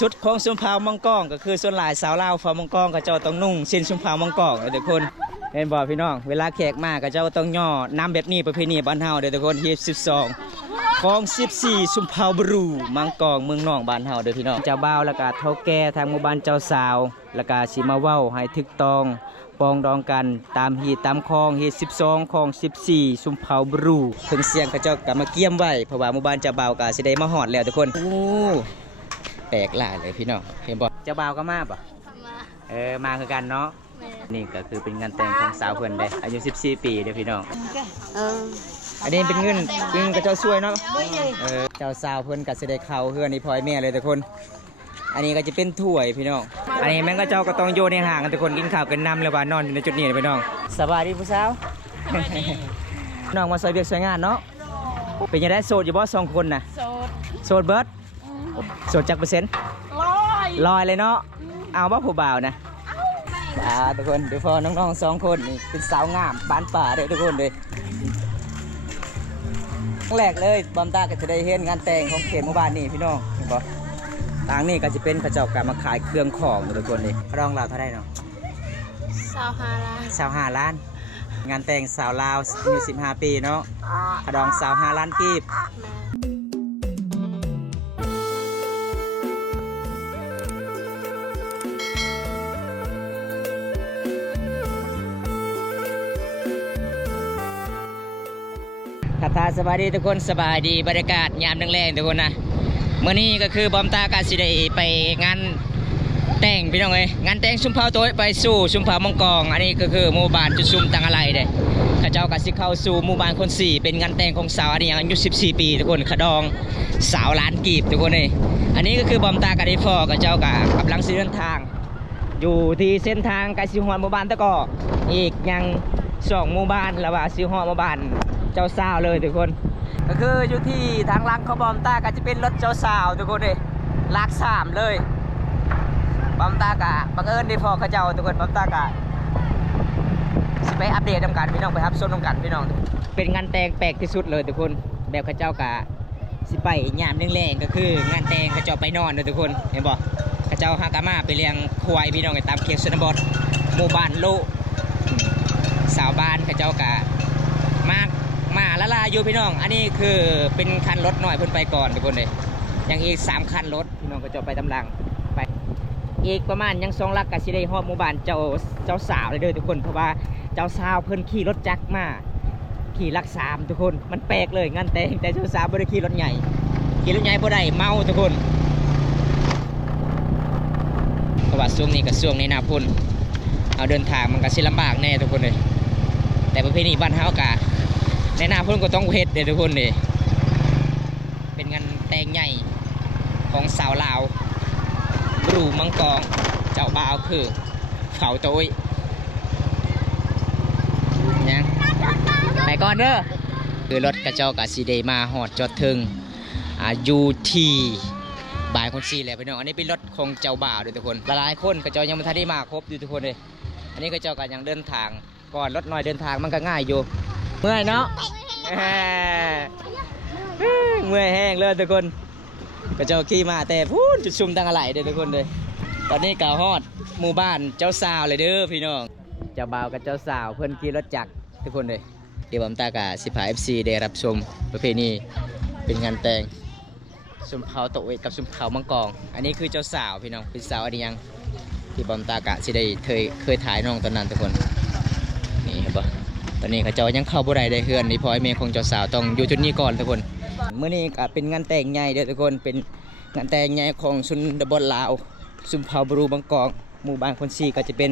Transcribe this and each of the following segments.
สุดของชุมพาวมังกรก็คือส่วนหลายสาวลาวฟ้ามังกรก็เจ้าต้องนุ่งเส้นชุมพาวมังกรทุกคนเห็นบ่พี่น้องเวลาแขกมาก็เจ้าต้องย่อนำแบบนี้ประเพณีบ้านเฮาเด้อทุกคนที่12ของ14ชุมพาวบรูมังกรเมืองนองบ้านเฮาเด้อพี่น้องเจ้าบ่าวแล้วก็เฒ่าแก่ทางหมู่บ้านเจ้าสาวแล้วก็สิมาเว้าให้ถูกต้องปองดองกันตามฮีตามคลองฮี12ของ14ชุมพาวบรูถึงเสียงเขาเจ้าก็มาเกี่ยมไว้เพราะว่าหมู่บ้านเจ้าบ่าวก็สิได้มาฮอดแล้วทุกคนโอ้แปลกหลายเลยพี่น้องเห็นบ่เจ้าบ่าวก็มาบ่มาคือกันเนาะนี่ก็คือเป็นงานแต่งของสาวเพิ่นเด้อายุ14ปีเด้อพี่น้องอันนี้เป็นเงินกระเจ้าช่วยเนาะเจ้าสาวเพิ่นก็สิได้เข้าเฮือนนี่พ่อแม่เลยทุกคนอันนี้ก็จะเป็นถ้วยพี่น้องอันนี้แม่งก็เจ้าก็ต้องโยนในห่างกันทุกคนกินข้าวกันน้ำแล้วว่านอนอยู่ในจุดนี้พี่น้องสบายดีผู้สาวน้องมาซอยเบียกซอยงานเนาะเป็นยังไงโสดอยู่บ่2คนน่ะโสดเบิร์ดโสดจักเปอร์เซ็นต์ลอยเลยเนาะเอาบ่ผู้บ่าวนะทุกคนเดี๋ยวพอน้องๆ2คนนี่เป็นสาวงามบ้านป่าเลยทุกคนเลยครั้งแรกเลยบอมตาก็จะได้เห็นงานแต่งของเขตหมู่บ้านนี่พี่น้องเห็นบ่ทางนี้ก็จะเป็นกระเจ้าการมาขายเครื่องของทุกคนเลยรองเราเท่าไรเนาะ25 ล้านงานแต่งสาวลาวอายุ15 ปีเนาะกระดอง25 ล้านกีบสบายดีทุกคนสบายดีบรรยากาศยามแรงๆทุกคนนะเมื่อนี้ก็คือบอมตากาสิได้ไปงานแต่งพี่น้องเอ้ยงานแต่งชุมพาวโต้ไปสู่ชุมพาวมังกรอันนี้ก็คือหมู่บ้านจุดซุ่มตังอะไรเด้ข้าเจ้ากาสิเข้าสู่หมู่บ้านคน4เป็นงานแต่งของสาวอันนี้อายุ14 ปีทุกคนขดองสาวล้านกีบทุกคนเลยอันนี้ก็คือบอมตากาได้ฟอข้าเจ้ากำลังเดินทางอยู่ที่เส้นทางไกลสิฮอนหมู่บ้านตะกออีกยัง2หมู่บ้านแล้วว่าสิฮอนหมู่บ้านเจ้าสาวเลยทุกคนก็คืออยู่ที่ทางลังเขาบอมตาก็จะเป็นรถเจ้าสาวทุกคนเลยลาก3เลยบอมตากะบังเอิญได้พอเขาเจ้าทุกคนบอมตากะสิไปอัปเดตนำกันพี่น้องไปครับส้นนำกันพี่น้องเป็นงานแต่งแปลกที่สุดเลยทุกคนแบบเขาเจ้ากะสิไปยามแรงๆก็คืองานแต่งเขาเจ้าไปนอนเลยทุกคนเห็นบ่เขาเจ้าฮากามาไปเลี้ยงควายพี่น้องตามเขตชนบทหมู่บ้านโลสาวบ้านเขาเจ้ากะมาละลายอยู่พี่น้องอันนี้คือเป็นคันรถหน่อยเพิ่นไปก่อนทุกคนเลยยังอีก3คันรถพี่น้องก็จะไปตำลังไปอีกประมาณยัง2 ลักก็สิได้ฮอดหมู่บ้านเจ้าสาวเลยเด้อทุกคนเพราะว่าเจ้าสาวเพิ่นขี่รถจักรมาขี่ลัก3ทุกคนมันแปลกเลยงานแต่งแต่เจ้าสาวบ่ได้ขี่รถใหญ่ขี่รถใหญ่บ่ได้เมาทุกคนเพราะว่าช่วงนี้ก็ช่วงในหน้าฝนเอาเดินทางมันก็สิลำบากแน่ทุกคนเลยแต่ประเพณีบ้านเฮาก็ในหน้าพุ่นก็ต้องเฮ็ดเด้ทุกคนเลยเป็นงานแต่งใหญ่ของสาวลาวบรูมังกรเจ้าบ่าวคือเขาโต้ยยังไปก่อนเด้อคือรถกระเจ้ากะสีเดมาหอดจอดถึงอยู่ที่บ่ายคน4แล้วพี่น้องอันนี้เป็นรถของเจ้าบ่าวด้วยทุกคนหลายคนกระเจ้ายังไม่ทันได้มาครบอยู่ทุกคนเลยอันนี้กระเจ้าก็ยังเดินทางก่อนรถน้อยเดินทางมันก็ง่ายอยู่เมื่อยเนาะเมื่อยแห้งเลยทุกคนก็เจ้าขี่มาแต่พูดจุดซุ่มตั้งอะไรเด้อทุกคนเลยตอนนี้กล่าวฮอดหมู่บ้านเจ้าสาวเลยเด้อพี่น้องเจ้าบ่าวกับเจ้าสาวเพื่อนขี่รถจักรทุกคนเลยเดี๋ยวผมตากาสิพา FC ได้รับชมประเพณีเป็นงานแต่งชุมเผาโตเวกับชุมเผามังกรอันนี้คือเจ้าสาวพี่น้องเป็นสาวอันนี้ยังที่บอมตากะสิได้เคยถ่ายน้องตอนนั้นทุกคนนี่ครับตอนนี้เขาเจ้ายังเข้าบ่ได้เฮือนนี่พอไอเมย์ของเจ้าสาวต้องอยู่จุดนี้ก่อนทุกคนเมื่อนี้ก็เป็นงานแต่งใหญ่เด้อทุกคนเป็นงานแต่งใหญ่ของชนบทลาวชุมเผาบรูบางกอกหมู่บ้านคน4ก็จะเป็น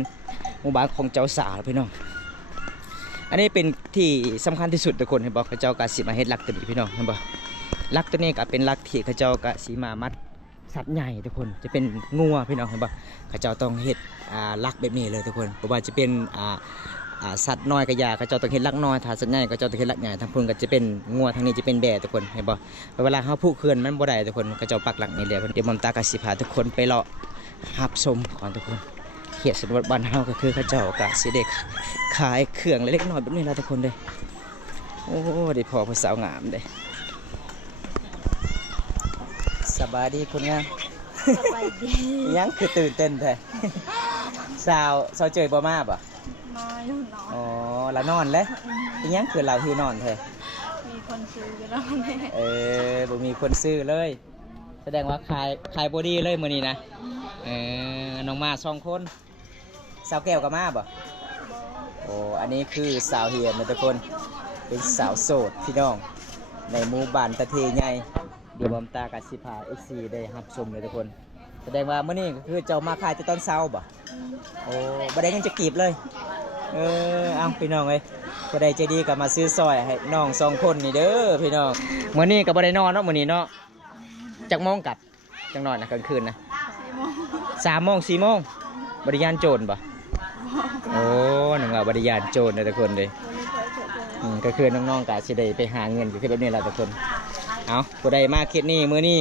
หมู่บ้านของเจ้าสาวพี่น้องอันนี้เป็นที่สำคัญที่สุดทุกคนเห็นบอกเขาเจ้ากะสิมาเฮ็ดลักตัวนี้พี่น้องเห็นบอกลักตัวนี้ก็เป็นลักที่เขาเจ้ากะสิมามัดสัตว์ใหญ่ทุกคนจะเป็นงัวพี่น้องเห็นบอกเขาเจ้าต้องเฮ็ดลักแบบนี้เลยทุกคนเพราะว่าจะเป็นสัตว์น้อยกระยาก็จะต้องเห็นลักน้อยถ้าสัตว์ใหญ่ก็จะต้องเห็นลักใหญ่ทางพุ่นก็จะเป็นงัวทางนี้จะเป็นแบะทุกคนเห็นบ่เวลาเขาผูกเขื่อนมันบ่ได้ทุกคนก็จะปักหลักนี่แหละเดี๋ยวมันตากสิพาทุกคนไปเลาะหับชมก่อนทุกคนเขตชนบทบ้านเฮาก็คือเขาเจ้ากะสิเด็กขายเครื่องเล็กน้อยแบบนี้ละทุกคนเลยโอ้ได้พอผู้สาวงามเลยสบายดีคนงาม สบายดี ยังคือตื่นเต้นแท้สาวเจยบ่มาบ่ นอนอยู่นอน อ๋อแล้วนอนเลยยังคือเราหิวนอนแท้ มีคนซื้อแล้วเนี่ย บ่มีคนซื้อเลย แสดงว่าขายบ่ดีเลยมื้อนี้นะน้องมา2คนสาวแก้วก็มาบ่โอ้อันนี้คือสาวเฮียนนะทุกคนเป็นสาวโสดพี่น้องในหมู่บ้านตะเทใหญ่เดี๋ยวบอมตากับสิพา FC ได้รับชมเลยทุกคนแสดงว่ามื้อนี้ก็คือเจ้ามาขายแต่ตอนเช้าบ่โอ้บ่ได้เงินจะกีบเลยเอาพี่น้องเอ้ยบ่ได้ใจดีก็มาซื้อซอยให้น้อง2คนนี่เด้อพี่น้องมื้อนี้ก็บ่ได้นอนเนาะมื้อนี้เนาะจักโมงกลับจังนอนนะกลางคืนนะ3 โมง 4 โมงบริยานโจรบ่โอ้นึกว่าบริยานโจรนะทุกคนเลยก็คือน้องๆก็สิได้ไปหาเงินก็คือแบบนี้แหละทุกคนเอาผู้ใดมาคิดนี่มื้อนี้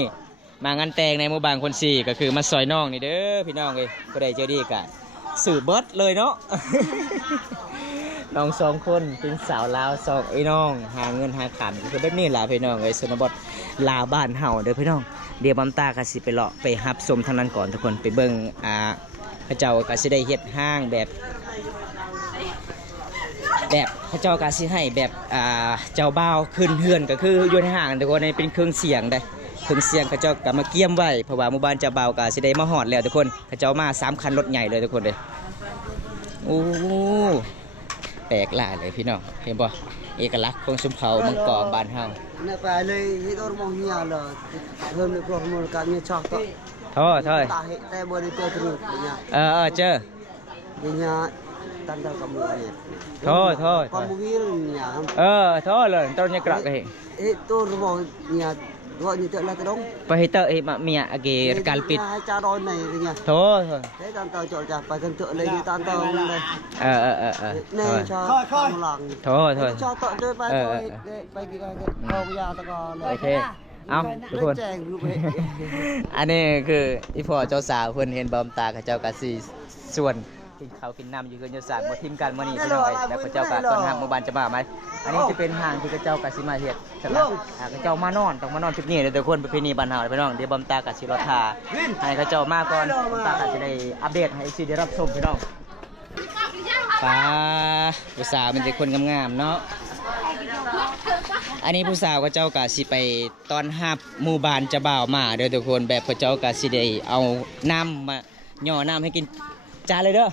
มางานแต่งในหมู่บ้านคน4ก็คือมาซอยน้องนี่เด้อพี่น้องเอ้ยผู้ใดเจอดีก็สื่อเบิดเลยเนาะ น้อง2คนเป็นสาวลาว2ไอ้น้องหาเงินหาขันก็คือแบบนี้แหละพี่น้องเอ้ยชนบทลาวบ้านเฮาเด้อพี่น้องเดี๋ยวบำตาก็สิไปเลาะไปหับชมทางนั้นก่อนทุกคนไปเบิ่งพระเจ้าก็สิได้เฮ็ดห้างแบบพระเจ้าก็สิให้แบบเจ้าบ่าวขึ้นเฮือนก็คืออยู่ในห้างทุกคนนี่เป็นเครื่องเสียงได้เครื่องเสียงพระเจ้าก็มาเกี่ยมไว้เพราะว่าหมู่บ้านเจ้าบ่าวก็สิได้มาฮอดแล้วทุกคนพระเจ้ามา3 คันรถใหญ่เลยทุกคนเลยโอ้แปลกหลายเลยพี่น้องเห็นบ่เอกลักษณ์ของชุมเผ่ามังกรบ้านเฮา Nak pilih itu rumahnya lah. Belum keluar kami cakap. โทษ Tarik saya boleh kau terus punya. เจอ Punya tanda kamu ni. โทษ Mobilnya. โทษเลยตอนนี้กระกเห็น Itu rumahnya. Dua ni tak lah terong. ไปให้เตะมาเมียอาเกรการปิด Cara ni punya. โทษ Saya tanda cok capai tentu lagi tanda ni. Ni cak ulang. โทษ Cak tak ada bagi kau ya tak kau. โอเคเอาทุกคน อันนี้คืออีพ่อเจ้าสาวเพิ่นเห็นบอมตากับเจ้ากะสีส่วนกินข้าวกินน้ำอยู่เกินเจ้าสาวมาทิมกันมื้อนี้พี่น้องแล้วก็เจ้าก็ต้อนรับหมู่บ้านจะมาไหมอันนี้จะเป็นห้างที่เจ้ากะสิมาเฮ็ดสำหรับเจ้ามานอนต้องมานอนจุดนี้เด้อทุกคนประเพณีบ้านเฮาพี่น้องเดี๋ยวบอมตากะสิรอท่าให้เจ้ามาก่อนบอมตากะสิได้อัปเดตให้สิได้รับชมพี่น้องป้าผู้สาวเป็นเด็กคนงามๆเนาะอันนี้ผู้สาวก็เจ้ากะสิไปต้อนรับหมู่บ้านจะบ่าวมาเด้อทุกคนแบบพระเจ้ากะสิได้เอาน้ำมาย่อน้ำให้กินจ้าเลยเด้อ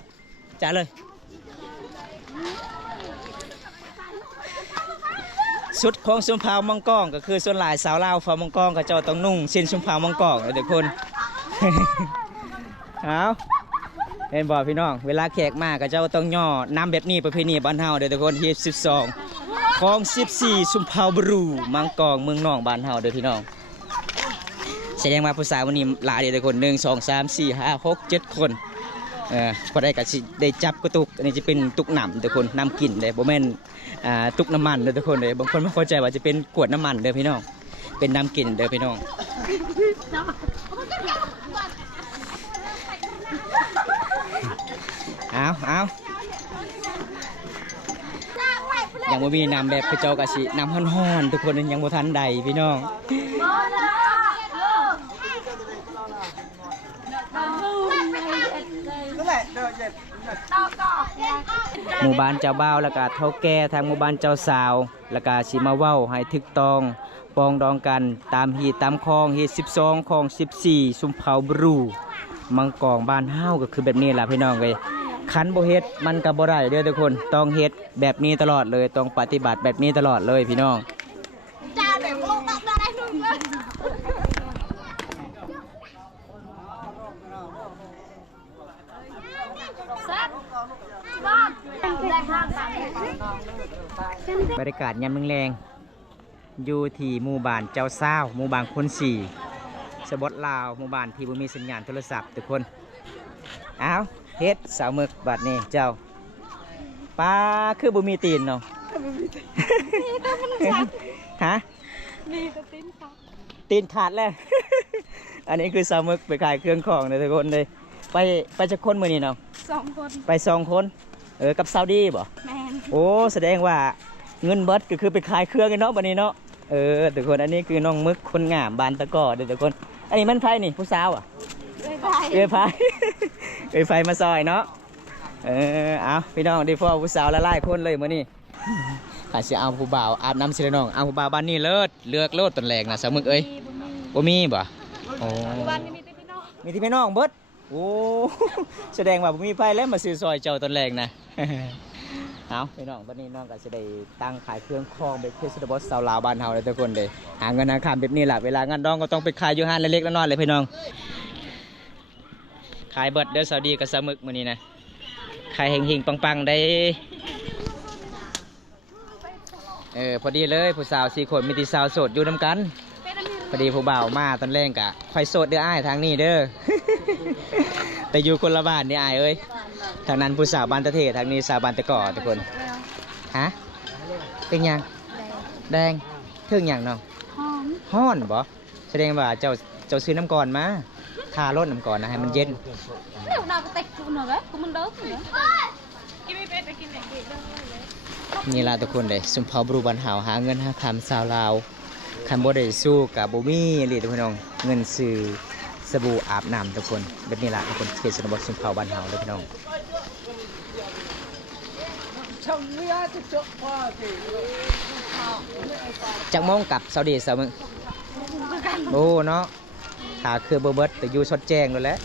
จ้าเลยสุดของชุมพาวมังกรก็คือส่วนหลายสาวลาวฟ้ามังกรก็เจ้าต้องนุ่งสิ้นชุมพาวมังกรเด้อทุกคน เอาเห็นบ่พี่น้องเวลาแขกมาก็เจ้าต้องย่อน้ำแบบนี้ประเพณีบ้านเฮาเด้อทุกคนที่12ของ14ชุมพาวบรูมังกรเมืองนองบ้านเฮาเด้อพี่น้องแสดงว่าผู้สาววันนี้หลายเด้อทุกคน1 2 3 4 5 6 7 คนพอได้ก็สิได้จับกระตุกอันนี้จะเป็นตุกน้ำทุกคนน้ำกลิ่นเลยบ่แม่นตุกน้ำมันเด้อทุกคนเลยบางคนไม่เข้าใจว่าจะเป็นขวดน้ำมันเด้อพี่น้องเป็นน้ำกลิ่นเด้อพี่น้องเอายังบ่มีน้ำแบบพระเจ้ากะสิน้ำฮ้อนๆทุกคนยังบ่ทันใดพี่น้องหมู่บ้านเจ้าบ่าวแล้วก็เฒ่าแก่ทางหมู่บ้านเจ้าสาวแล้วก็สิมาเว้าให้ถึกต้องปองดองกันตามฮีตามคลองฮี12คลอง14ชุมเผาบรูมังกรบ้านเฮาก็คือแบบนี้ล่ะพี่น้องเอ้ยคันบ่เฮ็ดมันก็บ่ได้เด้อทุกคนต้องเฮ็ดแบบนี้ตลอดเลยต้องปฏิบัติแบบนี้ตลอดเลยพี่น้องจ้าแบบโลกตัดได้นึงเลยบรรยากาศยามแรงๆอยู่ที่หมู่บ้านเจ้าซ้าวหมู่บ้านคน4สบดลาวหมู่บ้านที่บ่มีสัญญาณโทรศัพท์ทุกคนเอาเฮ็ดสาวหมึกบัดนี้เจ้าปลาคือบ่มีตีนเนาะฮะตีนขาดแล้ว อันนี้คือสาวหมึกไปขายเครื่องของเลยทุกคนเลยไปจะคนมื้อนี้เนาะ2 คนไป2 คนกับซาวดี้บ่แม่นโอ้แสดงว่าเงินเบิดก็คือไปขายเครื่องกันเนาะบัดนี้เนาะทุกคนอันนี้คือน้องมึกคนงามบานตะก้อเด้อทุกคนอันนี้มันไผนี่ผู้สาวอ่ะ เอ้ยไฟ เอ้ยไฟมาซอยเนาะเอาพี่น้องได้พ่อผู้สาวละลายคนเลยมื้อนี้อาจสิเอาผู้บ่าวอาบน้ำสิละน้องเอาผู้บ่าวบ้านนี้เลิศเลือกโลดตนแรกนะสาวมึกเอ้ยบ่มีบ่โอ้ บ้านนี้มีแต่พี่น้อง มีที่พี่น้องเบิดโอ้ แสดงว่าบ่มีไฟแล้วมาซื้อซอยเจ้าตนแรกนะ เอาพี่น้องวันนี้น้องก็จะได้ตั้งขายเครื่องคองเบเกอร์สตาร์บัคสาวลาวบ้านเฮาเลยทุกคนเลยหาเงินหาคำแบบนี้แหละเวลางานดองก็ต้องไปขายอยู่ห้างเล็กๆน้อยๆเลยพี่น้องขายเบิดเด้อสาวดีกับสาวมึกมื้อนี้นะขายเฮงๆปังๆได้พอดีเลยผู้สาว4 คนมีที่สาวโสดอยู่นำกันพอดีผู้บ่าวมาตอนแรกกะค่อยโสดเด้ออ้ายทางนี้เด้อ แต่อยู่คนละบ้านนี่อ้ายเอ้ยทางนั้นผู้สาวบ้านตะเททางนี้สาวบ้านตะก่อทุกคนฮะเป็นยังแดงเครื่องยังน้อง หอม ฮ้อนบ่แสดงว่าเจ้าซื้อน้ำก่อนมาทารดน้ำก่อนนะให้มันเย็น เดี๋ยวเราไปเตะกูหน่อยไหมกูมันเด้อเหรอกินไม่เป็นแต่กินไหนกินได้ นี่ล่ะทุกคนเลยสุมเผาบรูบันหาวหาเงินหาคำสาวลาวคันบ่ได้สู้กับบ่มีหลีทุกพี่น้องเงินซื้อสบู่อาบน้ำทุกคนแบบนี้ล่ะทุกคนเขตชนบทสุมเผาบ้านเฮาเลยพี่น้องจักโมงกับซาอุดีสาวมึงโอ้เนาะขาคือเบิดแต่อยู่ชดแจ้งเลยแหละ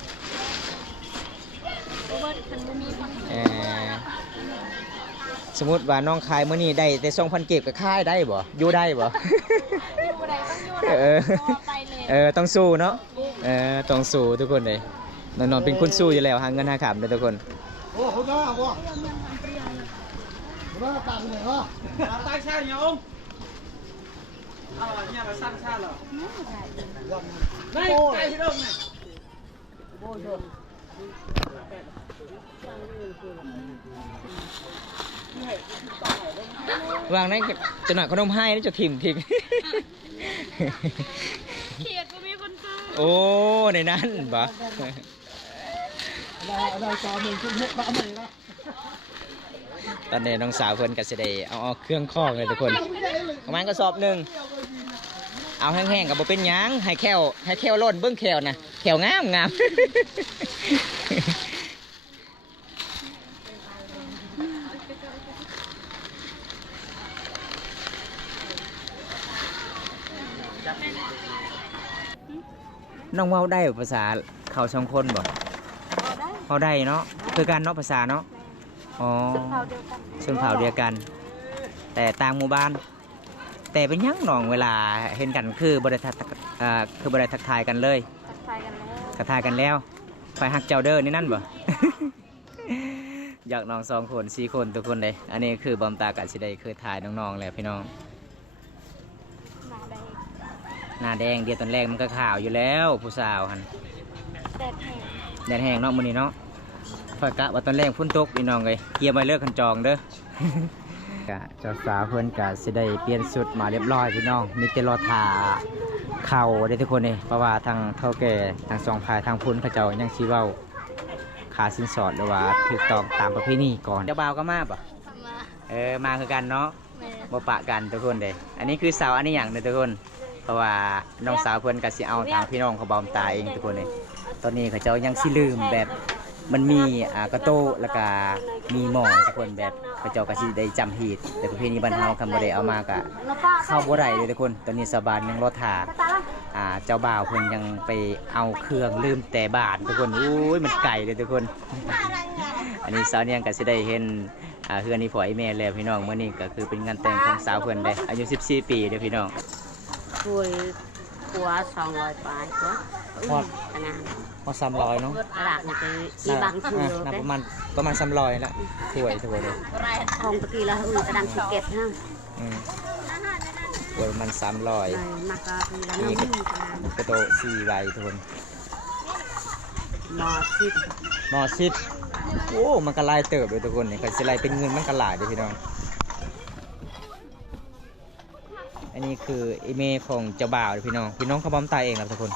สมมติว่าน้องขายมื้อนี้ได้แต่2,000 เก็บก็ขายได้บ่อยู่ได้บ่ต้องสู้เนาะต้องสู้ทุกคนเลยนอนเป็นคนสู้อยู่แล้วหาเงินหาขำเลยทุกคนโอ้โหน้าบ่น้าตามเลยเหรอตายชาติยงเอาเนี่ยมาสร้างชาติเหรอไม่ไกลที่เดิมไงวางนั้นจะหนักขนมให้นี่จะทิม เขียดก็มีคนซื้อ โอ้ในนั้นบ่ตอนนี้น้องสาวเพิ่นก็สิได้เอาเครื่องคอกเลยทุกคนประมาณกระสอบหนึ่งเอาแห้งๆกับบ่เป็นหยังให้แควล้นเบิ่งแควนะแควงาม น้องเว้าได้ภาษาเขา2 คนบ่เว้าได้เนาะคือกันเนาะภาษาเนาะอ๋อชนเผ่าเดียวกันแต่ต่างหมู่บ้านแต่เป็นยังน้องเวลาเห็นกันคือบริทักทายกันเลยทักทายกันแล้วไฟฮักเจ้าเด้อนี่นั่นบ่ อยากน้อง2 คน4 คนทุกคนเลยอันนี้คือบอมตากะสิได้เคยถ่ายน้องๆแล้วพี่น้องหน้าแดงเดียวตอนแรกมันก็ขาวอยู่แล้วผู้สาวหันแดดแห้งเนาะมื้อนี้เนาะคอยกะว่าตอนแรกฝนตกพี่น้องเลยเกียร์ไปเลิกคันจองเด้อ เจ้าสาวเพิ่นกะสิได้เปลี่ยนชุดมาเรียบร้อยพี่น้องมีแต่รอถ่าเข่าได้ทุกคนเลยเพราะว่าทางเฒ่าแก่ทาง2 ฝ่ายทางพุ่นเขาเจ้ายังสิเว้าขาสินสอดหรือว่าถูกต้องตามประเพณีก่อนเจ้าบ่าวก็มาป่ะมาคือกันเนาะบ่ปะกันทุกคนเลยอันนี้คือสาวอันนี้อย่างเด้อทุกคนเพราะว่าน้องสาวเพิ่นก็สิเอาทางพี่น้องเขาบอมตาเองทุกคนเลยตอนนี้เขาเจ้ายังสิลืมแบบมันมีกระโต้แล้วก็มีหม้อทุกคนแบบเขาเจ้าก็สิได้จำหีดแต่ประเพณีบ้านเฮาคำบ่ได้เอามากะเข้าบ่ได้เลยทุกคนตอนนี้ชาวบ้านยังรอท่าเจ้าบ่าวเพิ่นยังไปเอาเครื่องลืมแต่บ้านทุกคนอุ้ยมันไกลเลยทุกคน อันนี้สาวเนี่ยก็สิได้เห็นเฮือนนี่พ่อไอ้แม่แล้วพี่น้องมื้อนี้ก็คือเป็นงานแต่งของสาวเพิ่นเด้อายุ14 ปีเด้อพี่น้อง ช่วยกลัว200 บาทกว่าขนาดพอ300เนาะ หลักนี่คือบางชื่อ น่าประมาณ300ละถ้วยเลย ของตะกี้แล้วกระดังสิเก็ตฮะถ้วยมัน300 มักก็คือแล้วน้ำ กระโต4ใบทุกคน หมอสิบโอ้มันก็ลายเติบเลยทุกคนนี่ก็สิไล่เป็นเงินมันก็หลายเด้อพี่น้องอันนี้คืออีเมลของเจ้าบ่าวพี่น้องเขาบอมตายเองครับทุกคน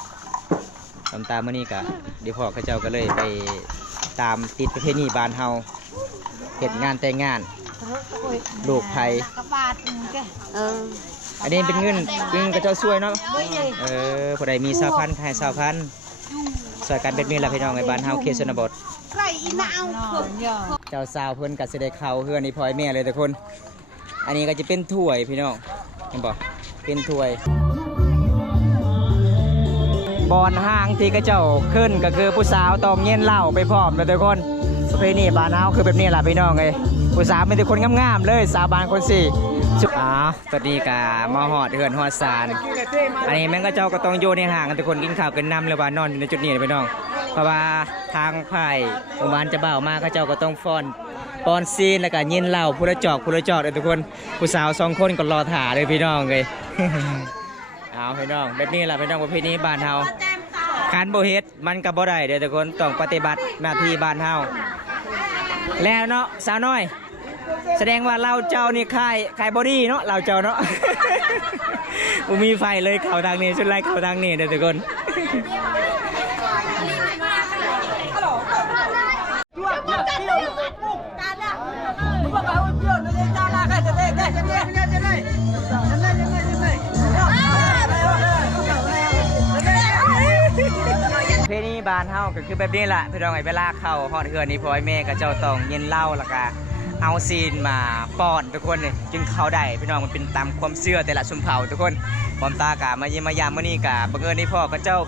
บอมตาเมื่อนี้กะเดี๋ยวพ่อเขาเจ้าก็เลยไปตามติดประเพณีบ้านเฮาเหตุงานแต่งงานลูกไผ่อันนี้เป็นเงินกระเจ้าช่วยเนาะพอได้มี20,000ขาย20,000 ซอยกันเป็นมีแหละพี่น้องในบ้านเฮาเขตชนบท ใส่อีนาว เจ้าสาวเพิ่นก็สิได้เข้าเฮือนอีพ่อยแม่เลยทุกคน อันนี้ก็จะเป็นถ้วยพี่น้องเห็นบ่เป็นถ้วยบอนห้างที่กระเจ้าขึ้นก็คือผู้สาวต้องเย็นเหล้าไปพร้อมเลยทุกคนประเพณีบ้านเฮาคือแบบนี้แหละพี่น้องเอ้ยผู้สาวเป็นแต่คนงามๆเลยสาวบ้านคนสี่ตอนนี้ก็มาฮอดเฮือนฮอดศาลอันนี้แม่งก็เจ้าก็ต้องอยู่ในห้างกันทุกคนกินข้าวกันน้ำเลยว่านอนอยู่ในจุดนี้เลยพี่น้องเพราะว่าทางไผ่หมู่บ้านจะเบ่าวมากก็เจ้าก็ต้องฟ้อนปอนซีนแล้วก็ยินเหล้าผู้ละจอกเลยทุกคนผู้สาว2 คนก็รอถ่าเลยพี่น้องเลย เอาพี่น้องแบบนี้แหละพี่น้องประเพณีบ้านเฮาการบ่เฮ็ดมันก็บ่ได้เด้อทุกคนต้องปฏิบัติหน้าที่บ้านเฮาแล้วเนาะสาวน้อยแสดงว่าเราเจ้านี่คายบอดี้เนาะเราเจ้าเนาะ บ่มีไฟเลยเข้าทางนี้ชุดไล่เข้าทางนี้เด้อทุกคนเพลงนี้บานเฮาก็คือแบบนี้แหละพี่น้องไอ้เวลาเข้าฮอดเฮือนนี่พ่อแม่ก็เจ้าต้องเย็นเหล้าแล้วก็เอาซีนมาป้อนทุกคนนี่จึงเข้าได้พี่น้องมันเป็นตามความเชื่อแต่ละชนเผ่าทุกคนบอมตากะมาเยี่ยมมายามมื้อนี้กะบังเอิญนี่พ่อก็เจ้า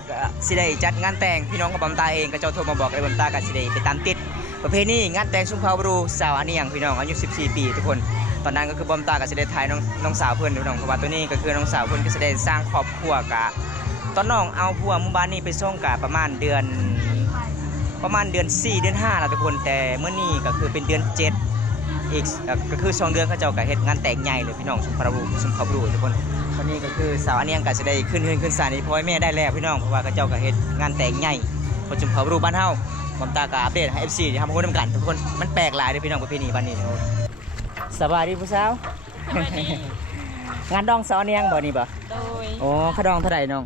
สิได้จัดงานแต่งพี่น้องกับบอมตาเองก็เจ้าโทรมาบอกเลยบอมตากะสิได้ไปตามติดประเพณีงานแต่งชุมเผ่าบรูสาวอันนี้อย่างพี่น้องอายุ14 ปีทุกคนตอนนั้นก็คือบอมตากะสิได้ถ่ายน้องสาวเพิ่นพี่น้องเพราะว่าตัวนี้ก็คือน้องสาวเพิ่นก็สิได้สร้างครอบครัวกะตอนน้องเอาผัวหมู่บ้านนี้ไปส่งกะประมาณเดือน 4 เดือน 5แล้วทุกคนแต่เมื่อนี้ก็คือเป็นเดือน 7อีกก็คือ2 เดือนเขาเจ้าก็เฮ็ดงานแต่งใหญ่เลยพี่น้องชุมพาบรูทุกคนตอนนี้ก็คือสาวอันเนียงก็จะได้ขึ้นศาลพ่อแม่ได้แล้วพี่น้องเพราะว่าเขาเจ้าก็เฮ็ดงานแต่งใหญ่ของชุมพาบรูบ้านเฮาผมตากะอัปเดตให้ FC ที่ทำมาคนนำกันทุกคนมันแปลกหลายเด้อพี่น้องประเพณีบ้านนี้สบายดีผู้สาว งานดองสาวอันเนียงบ่นี่บ่โดยโอ้ค่าดองเท่าไหร่น้อง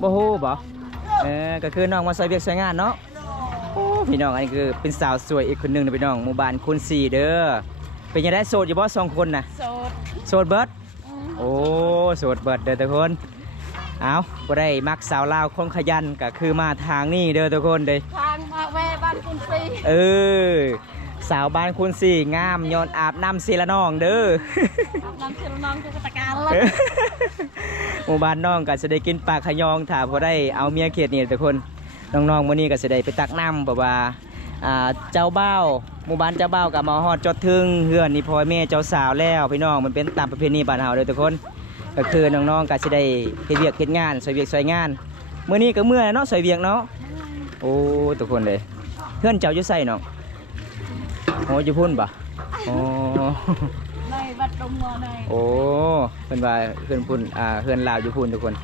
บ่ฮู้บ่ก็คือน้องมาซอยเวียกซอยงานเนาะโอ้พี่น้องอันนี้คือเป็นสาวสวยอีกคนหนึ่งนะพี่น้องหมู่บ้านคุณ4เด้อเป็นยังไงโสดอยู่บ่2 คนน่ะโสดเบิดโอ้โสดเบิดเด้อทุกคนเอาบ่ได้มักสาวลาวคนขยันก็คือมาทางนี้เด้อทุกคนเด้ทางมาแวบ้านคุณ4สาวบ้านคุณ4งามย้อนอาบน้ำศิลน้องเด้ออาบน้ำศิลน้องคือตะการเลย หมู่บ้านน้องก็จะได้กินปลาขยองถ้าพอได้เอาเมียเขียดนี่ทุกคนน้องๆมื้อนี้ก็จะได้ไปตักน้ำแบบว่าเจ้าบ่าวหมู่บ้านเจ้าบ่าวกับมาฮอดจดถึงเฮือนนี่พ่อแม่เจ้าสาวแล้วพี่น้องมันเป็นตามประเพณีบ้านเฮาเด้อทุกคนก็คือน้องๆก็จะได้เฮ็ดเวียกเฮ็ดงานซอยเวียกซอยงานมื้อนี้ก็เมื่อยเนาะซอยเวียกเนาะโอ้ทุกคนเลยเฮือนเจ้าอยู่ไสน้องโอ้อยู่พุ่นบ่โอ้ในวัดดงมอในโอ้เพิ่นว่าเฮือนพุ่นเฮือนลาวอยู่พุ่นทุกคน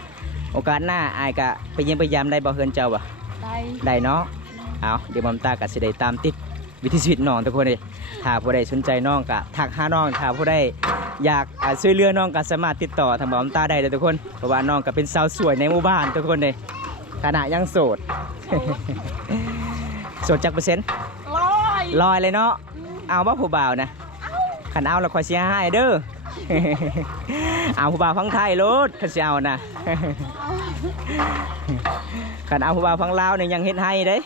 โอกาสหน้าอายก็ไปเยี่ยมพยายามได้บ่เฮือนเจ้าบ่ได้เนาะเอาเดี๋ยวมัมตาก็สิได้ตามติดวิถีชีวิตน้องทุกคนเลยถ้าผู้ใดสนใจน้องก็ทักหาน้องถ้าผู้ใดอยากช่วยเหลือน้องก็สามารถติดต่อทางมัมตาได้เลยทุกคนเพราะว่าน้องก็เป็นสาวสวยในหมู่บ้านทุกคนเลยขณะยังโสด โสดจักเปอร์เซ็นต์ลอยเลยเนาะเอาว่าผู้บ่าวนะขันเอาแล้วคอยเสียให้เด้อ เอาผู้บ่าวฟังไทยรถขันเสียเอานะ ขันเอาผู้บ่าวฟังลาวเนี่ยยังเฮ็ดให้เด้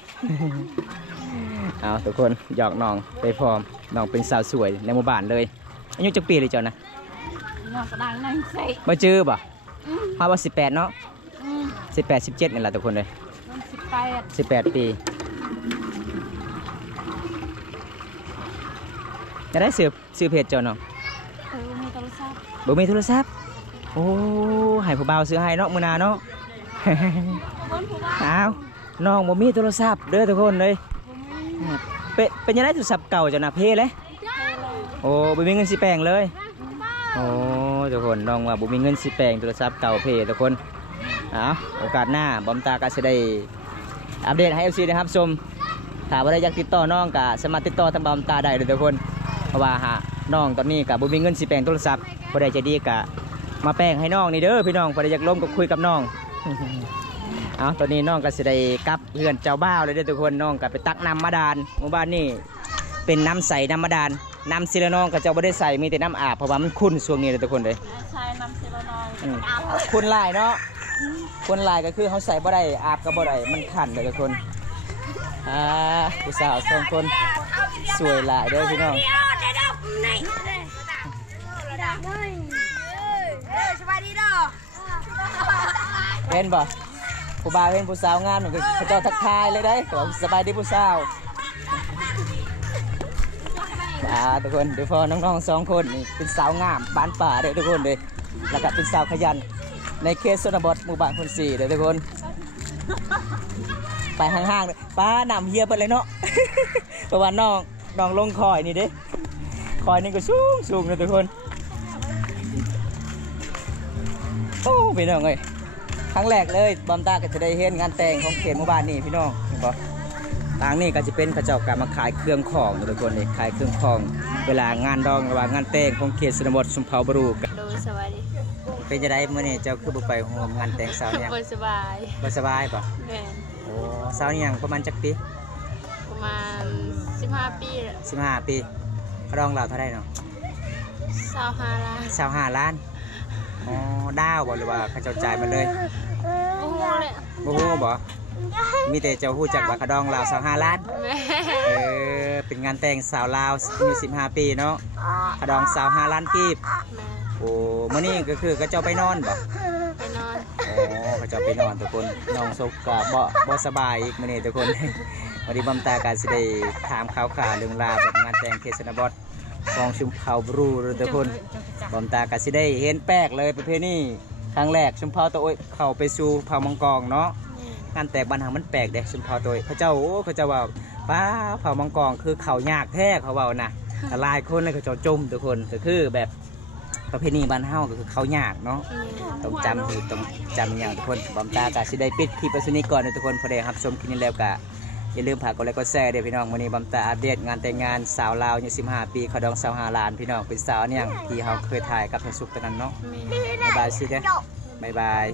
เอาทุกคนหยอกน้องไปพร้อมน้องเป็นสาวสวยในหมู่บ้านเลยอายุจักปีเลยเจ้านะน้องกระดังนั่งใส่มาเจอป่ะมาว่า18เนาะ18 17นี่แหละทุกคนเลย18 ปีจะได้ซื้อเพจเจ้าน้องมีโทรศัพท์บ่มีโทรศัพท์โอ้ให้ผู้บ่าวซื้อให้เนาะมื้อหน้าเนาะ อ้าวน้องบ่มีโทรศัพท์เด้อทุกคนเลยเป็นยังไงโทรศัพท์เก่าเจ้าน่ะเพเลยโอ้บ่มีเงินสิแปลงเลยโอ้ทุกคนน้องว่าบ่มีเงินสิแปลงโทรศัพท์เก่าเพทุกคนโอกาสหน้าบอมตาก็จะได้อัปเดตให้ FC นะครับชมถ้าว่าได้อยากติดต่อน้องก็สามารถติดต่อทางบอมตาได้เลยทุกคนเพราะว่าน้องตอนนี้ก็บ่มีเงินสิแปลงโทรศัพท์บ่ได้ใจดีก็มาแปลงให้น้องนี่เด้อพี่น้องบ่ได้อยากล้มก็คุยกับน้อง ตอนนี้น้องก็จะได้กลับเฮือนเจ้าบ่าวเลยเด้อทุกคนน้องก็ไปตักน้ำมาดานหมู่บ้านนี่เป็นน้ำใสน้ำมาดานน้ำศิลน้องก็จะไม่ได้ใส่มีแต่น้ำอาบเพราะว่ามันขุ่นช่วงนี้เลยทุกคนเลยใช่น้ำศิลน้องขุ่นหลายเนาะ คนหลายก็คือเขาใส่บ่ได้อาบก็บ่ได้มันขันเลยทุกคนผู้สาว2คนสวยหลายเด้อพี่น้องเห็นบ่ผู้บ่าวเห็นผู้สาวงามหนูก็เขาเจ้าทักทายเลยได้ก็สบายดีผู้สาวทุกคนเดี๋ยวพอน้องๆ2คนนี่เป็นสาวงามบ้านป่าเด้อทุกคนเลยแล้วก็เป็นสาวขยันในเขตชนบทหมู่บ้านคน4เด้อทุกคนไปห่างๆเลยป้านำเฮียไปเลยเนาะ เพราะว่าน้องลงคอยนี่เด้คอยนี่ก็สูงเลยทุกคนโอ้พี่น้องเอ้ยครั้งแรกเลยบอมตาก็จะได้เห็นงานแต่งของเขตหมู่บ้านนี่พี่น้องเห็นปะทางนี้ก็จะเป็นเขาเจ้าการมาขายเครื่องของทุกคนเลยขายเครื่องของเวลางานดองหรือว่างานแต่งของเขตชนบทชุมพรบรูก โดยสวัสดี เป็นจะได้เมื่อนี้เจ้าคือบุไปโฮมงานแต่งสาวเนี่ย บ่สบาย บ่สบายปะ แม่น โอ้สาวเนี่ยประมาณจักปี ประมาณ15 ปีแล้ว 15 ปีเขาดองเราเท่าไหร่เนาะ 25 ล้าน 25 ล้านอ๋อดาวบ่หรือว่าเขาเจ้าจ่ายมาเลย โอ้โหเลย บ่ฮู้บ่มีแต่เจ้าฮู้จักว่าเขาดองเรา25 ล้าน แม่ เป็นงานแต่งสาวลาวอายุ15 ปีเนาะเขาดอง25 ล้านกีบ แม่ โอ้มื้อนี้ก็คือเขาเจ้าไปนอนบ่ ไปนอน โอ้เขาเจ้าไปนอนทุกคนน้องสุกก็บ่สบายอีกมื้อนี้ทุกคน วันนี้บอมตาก็สิได้ถามข่าวเรื่องราวแบบงานแต่งเขตชนบทของชุมพรบรูทุกคนบอมตาก็สิได้เห็นแปลกเลยประเพณีครั้งแรกชุมพรตัวโอ้ยเข้าไปสู่เผ่ามังกรเนาะงานแต่งบ้านเฮามันแปลกเด้ชุมพรตัวโอ้ยเขาเจ้าว่าป้าเผ่ามังกรคือเขายากแท้เขาเว้านะหลายคนเลยเขาเจ้าจมทุกคนก็คือแบบประเพณีบ้านเฮาก็คือเขายากเนาะต้องจำอย่างทุกคนบอมตาก็สิได้ปิดคลิปไปสนิทก่อนนะทุกคนพอได้รับชมคลิปนี้แล้วก็อย่าลืมฝากกดไลค์กดแชร์ด้วยพี่น้องวันนี้บอมตาอัปเดตงานแต่งงานสาวลาวอายุ15 ปีเขาดอง25 ล้านพี่น้องเป็นสาวเนี่ยที่เขาเคยถ่ายกับเฟซบุ๊กตอนนั้นเนาะบ๊ายบายสิเด้อบ๊ายบาย